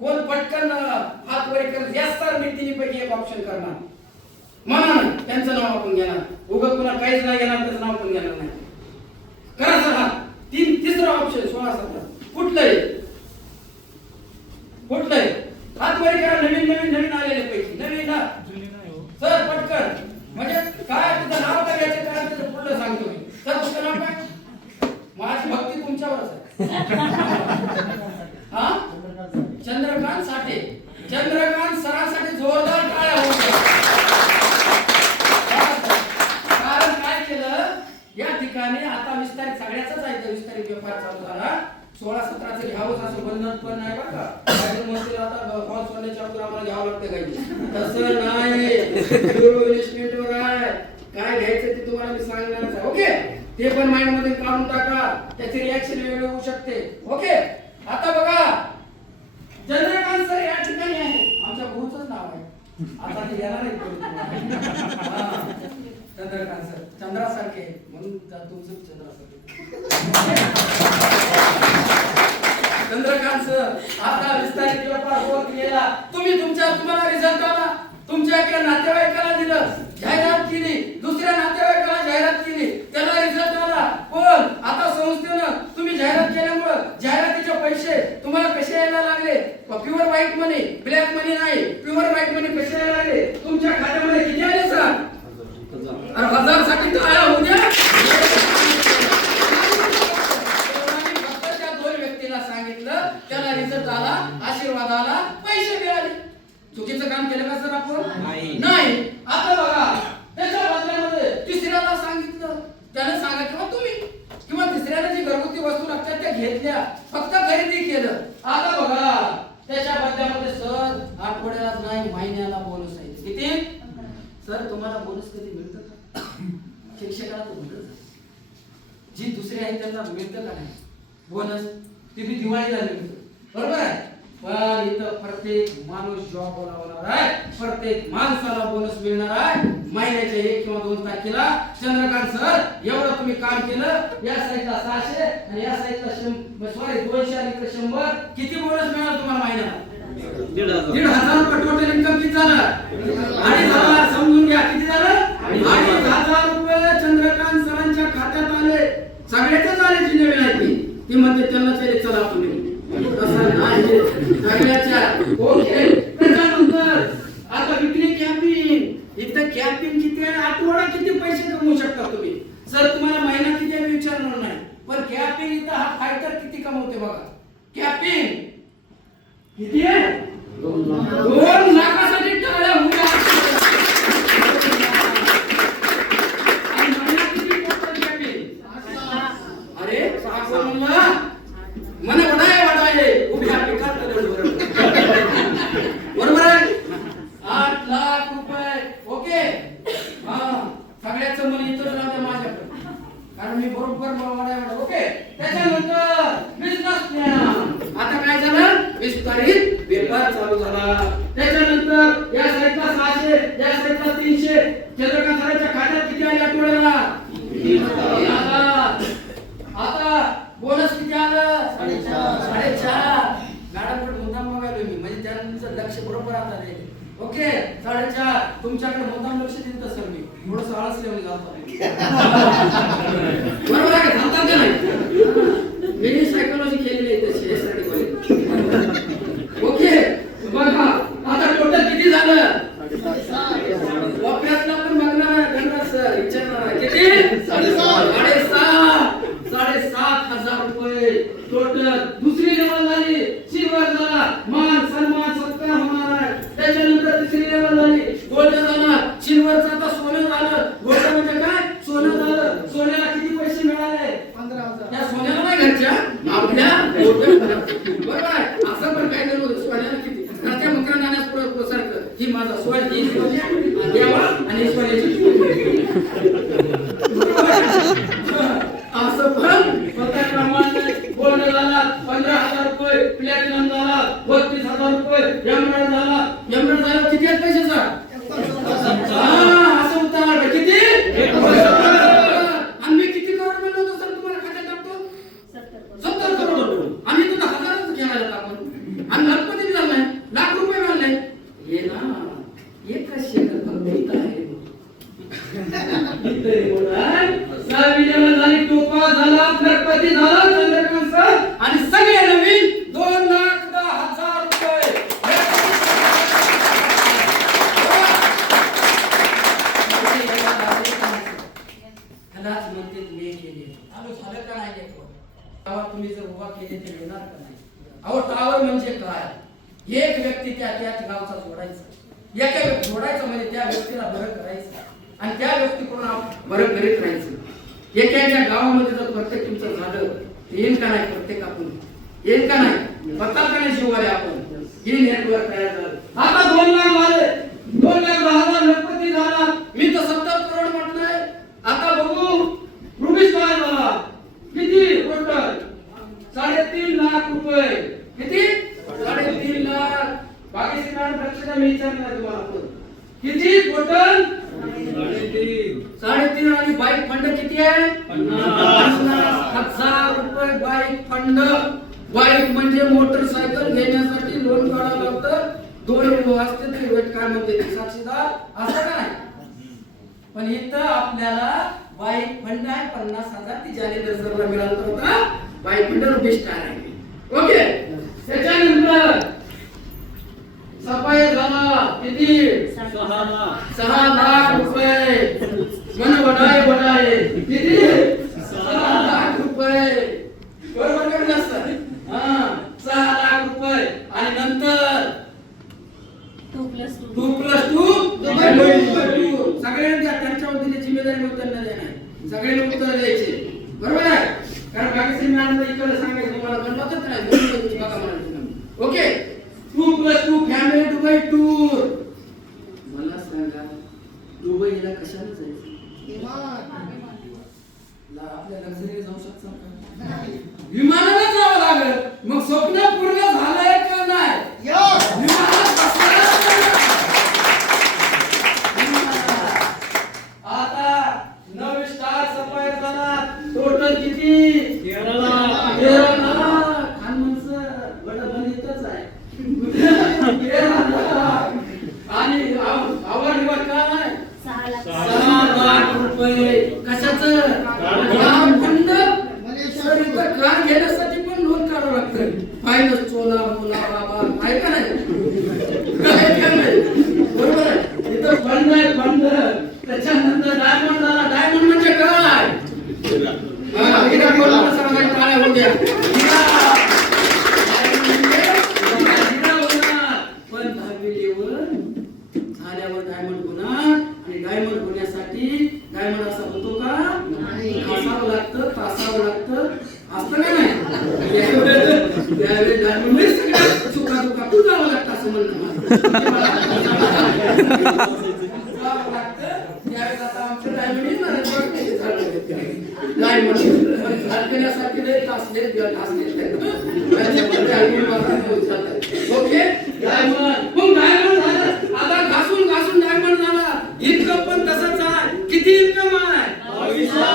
कोण पटकन हात वर करेल या सर मी तिन्हीपैकी एक ऑप्शन करणार म्हणा त्यांचं नाव आपण घेणार उगाच पुन्हा काहीच नाही घेणार त्याचं नाव पण घेणार नाही करा सर हा तिसरा ऑप्शन 16-17 कुठलंय हात वर करा नवीन आलेले पैकी नवीन ना सर पटकन म्हणजे काय तुझं नाव तर घ्यायचं कारण त्याचं पुढलं सांगतो मी सर तुझं नाव काय माझी भक्ती तुमच्यावरच आहे हा चंद्रकांत साठे चंद्रकांत सरांसाठी जोरदार टाळ्या होऊ कारण काय केलं या ठिकाणी आता विस्तारित सगळ्याचाच आहे विस्तारित व्यापार चालू झाला 16-17 घ्यावंच असं बंधन पण नाही बरं का कायदे महसूल आता फॉल सोडण्याच्या अगोदर आम्हाला घ्यावं लागतं काही तसं नाही इन्व्हेस्टमेंटवर आहे काय घ्यायचं ते तुम्हाला मी सांगणारच आहे ओके ते पण माइंड मध्ये काढून टाका त्याची रिॲक्शन वेगळी होऊ शकते ओके आता बघा चंद्रकांत सर या ठिकाणी आहे आमच्या गुरुचंच नाव आहे आता ते येणार आहे चंद्रकांत सर चंद्रासारखे म्हणून तुमचं चंद्रासारखे चंद्रकांत सर आता विस्तारित व्यापार होत गेला तुम्हाला रिझल्ट आला तुमच्या एका नातेवाईकाला दिलं जाहिरात केली दुसऱ्या नातेवाईकाला जाहिरात केली त्याला रिझल्ट आला पण आता संस्थेनं तुम्ही जाहिरात केल्यामुळे जाहिरातीचे पैसे तुम्हाला कसे यायला लागले प्युअर व्हाईट मनी ब्लॅक मनी नाही प्युअर व्हाईट मनी कसे यायला लागले तुमच्या खात्यामध्ये किती आले सर 1000 साठी तर आया होऊ द्या त्या दोन व्यक्तीला सांगितलं त्याला रिझल्ट आला आशीर्वाद आला पैसे मिळाले चुकीचं काम केलं का सर आपण नाही आता बघा त्याच्या बदल्यामध्ये तिसऱ्याला सांगितलं त्याने सांगा किंवा तिसऱ्याला जी घरगुती वस्तू लागतात त्या घेतल्या फक्त खरेदी केलं आता बघा त्याच्या बदल्यामध्ये सर आठवड्याला नाही महिन्याला बोनस आहे किती सर तुम्हाला बोनस कधी मिळतं का शिक्षकाला तर मिळतं जी दुसरी आहे त्यांना मिळतं का नाही बोनस ती बी दिवाळीला मिळतं बरोबर आहे पण इथं प्रत्येक माणूस जॉब होणार आहे प्रत्येक माणसाला बोनस मिळणार आहे महिन्याच्या 1 किंवा 2 तारखेला चंद्रकांत सर एवढं तुम्ही काम केलं या साईडला 600 आणि या साईडला सॉरी 200 आणि इकडे 100 किती बोनस मिळाला तुम्हाला महिन्याला 1,500 रुपये टोटल इन्कम किती झालं 2,500 समजून घ्या किती झालं 2,500 रुपये चंद्रकांत सरांच्या खात्यात आले सगळ्याच आले जी नवीन आहे ती म्हणते त्यांना तरी चला आपण तसं नाही सगळ्याच्या ओके त्याच्यानंतर आता विक्री कॅम्पिंग इथं कॅम्पिंग किती आहे आठवडा किती पैसे कमवू शकता तुम्ही सर तुम्हाला महिना किती आहे विचारणार नाही पण कॅम्पिंग इथं हा फायटर किती कमवते बघा कॅम्पिंग किती आहे 2 लाखासाठी टाळ्या होत्या आणि महिना किती टोटल कॅम्पिंग अरे 600 म्हणला मने वडाय उभ्या पिकात बरोबर आहे 8 लाख रुपये ओके हा सगळ्याचं मन इथं राहते माझ्याकडे कारण मी बरोबर वडाय ओके त्याच्यानंतर बिझनेस प्लॅन आता काय झालं विस्तारित व्यापार चालू झाला त्याच्यानंतर या साईडला 600 या साईडला 300 चंद्रकांत सरांच्या खात्यात किती आले आठवड्याला 3,000 आता बोनस किती आलं 4.5 मॅडमकडे मुद्दाम बघायलो मी म्हणजे त्यांचं लक्ष बरोबर आता आहे ओके 4.5 तुमच्याकडे मुद्दाम लक्ष देत असेल मी थोडंसं आळस लेवून जातो बरोबर आहे सांगतात का नाही मी सायकोलॉजी केलेली आहे तशी यासाठी ओके बघा आता टोटल किती झालं वापरातला पण बघणार गणराज सर विचारणार किती 7,500 रुपये टोटल दुसरी लेवल झाली सिल्वर झाला मान सन्मान सत्कार होणार आहे त्याच्यानंतर तिसरी लेवल झाली गोल्ड झाला सिल्वरचं आता सोनं झालं गोल्ड म्हणजे काय सोनं झालं सोन्याला किती पैसे मिळाले 15,000 या सोन्याला नाही घरच्या आपल्या बरोबर आहे असं पण काय केलं होतं सोन्याला किती त्या मकरा नाण्यास सारखं ही माझा सोन ही देवा आणि सोन्याची असं पण प्रमाणे गोल्ड झाला 15,000 रुपये प्लॅटिनम झाला 32,000 रुपये एमराल्ड झाला किती आहेत पैसे सर असं उत्तर आलं किती आणि मी किती करोड म्हणलो होतो सर तुम्हाला खात्यात टाकतो 70 करोड आणि तुला हजारच घेणार आपण आणि गणपती झाला एक व्यक्ती त्या गावचा जोडायचा, एका व्यक्ती जोडायचं म्हणजे त्या व्यक्तीला बरं करायचं आणि त्या व्यक्तीकडून बरं करीत राहायचं. एकाच्या गावामध्ये जर प्रत्येक तुमचं झालं येईल का नाही? प्रत्येक आपण येईल का नाही? बघता का नाही शिवाय आपण ही नेटवर्क तयार झालं. आता 2 लाख झाले, 2,10,000 लखपती झाला. मी तर 70 करोड म्हटलंय. आता बघू रुपीस काय झाला, किती टोटल? 3.5 लाख रुपये. किती? 3.5 लाख. बाकीचे मॅडम लक्ष द्या, मी विचारणार तुम्हाला पण किती टोटल? 3.5. आणि बाईक फंड किती आहे? 50,000 रुपये बाईक फंड. बाईक म्हणजे मोटरसायकल घेण्यासाठी लोन काढावं लागतं. 2 असते ते वेट काय म्हणते ते साक्षीदार असं का नाही? पण इथं आपल्याला बाईक फंड आहे 50,000. ती जाने दर्शनला मिळाला होता बाईक फंड रुपीस स्टार आहे. ओके. त्याच्यानंतर सफाई झाला किती? 6 लाख रुपये. मन बनाए किती? 6 लाख रुपये. बरोबर का नसतं? 6 लाख रुपये. आणि नंतर 2+2 सगळ्यांना त्यांच्या वतीने जिम्मेदारी मग त्यांना देणार, सगळ्यांना उत्तर द्यायचे. बरोबर आहे? कारण बाकीचे मॅडम इकडे सांगायचं तुम्हाला बनवतच नाही. बघा मला ओके. 2+2 family Dubai tour. मला सांगा दुबईला कशाला जायचं? आपल्या लक्झरी जाऊ शकता का? विमानाने जावं लागेल. मग स्वप्न पूर्ण झालंय का नाही? विमानात आता 9 स्टार सफाई झाला. टोटल किती? 13 लाख. खानमन सर बडबड इथंच आहे. 13 लाख. आणि आवड निवड काय? 6 लाख रुपये. कशाचं? फंड. कार घेण्यासाठी पण लोन काढावं लागतं. फायनान्स चोला मोला बाबा आहे का नाही? बरोबर आहे. इथं फंड आहे फंड. त्याच्यानंतर डायमंड झाला. डायमंड म्हणजे काय? हिरा कोणाला सांगायचं काय होऊ द्या. हिरा होणार पण 10 झाल्यावर डायमंड होणार. आणि डायमंड होण्यासाठी डायमंड असा होतो का? घासावं लागतं, तासावं लागतं. असतं का नाही? त्यावेळेस डायमंड सगळं चुका तू जावं लागतं असं म्हणणं त्यावेळेस आता आमचं डायमंड ओके. डायमंड मग डायमंड झालं. आता घासून घासून डायमंड झाला. इन्कम पण तसंच आहे. किती इन्कम आहे? 22 लाख.